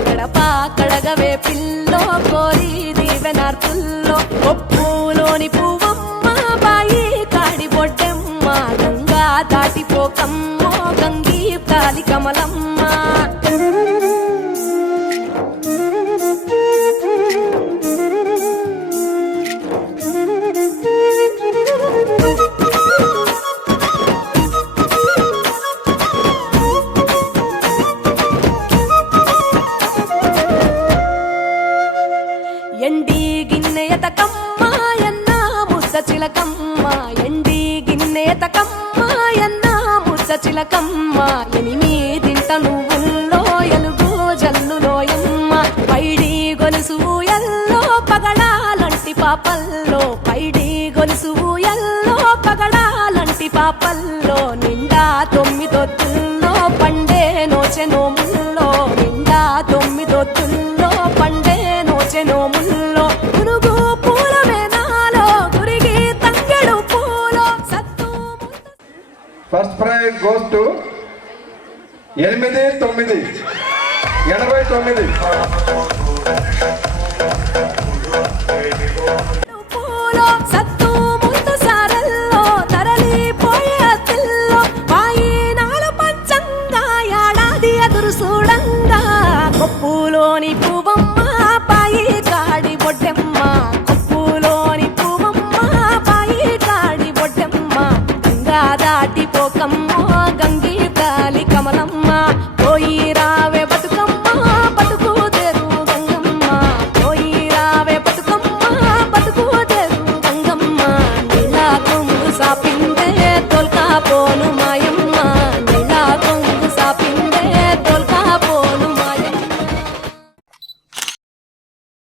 గడప కడగవే పిల్లో కోరి చిలకమ్మ ఎండి గిన్నెయతకమ్మ ఎన్న ముద్ద చిలకమ్మ ఎనిమిదింట నువ్వుల్లో ఎలుగు జల్లులోయమ్మ పైడి గొలుసు ఎల్లో పగడాలంటి పాపల్లో పైడి గొలుసు ఎల్లో పగడాలంటి పాపల్లో. నిండా తొమ్మిదొత్తుల్లో పండే నోచె నోముల్లో నిండా తొమ్మిదొత్తుల్లో పండే నోచె ఫస్ట్ ప్రైజ్ గోస్ టు ఎనిమిది తొమ్మిది. ఎనభై తొమ్మిది. పూలో పూ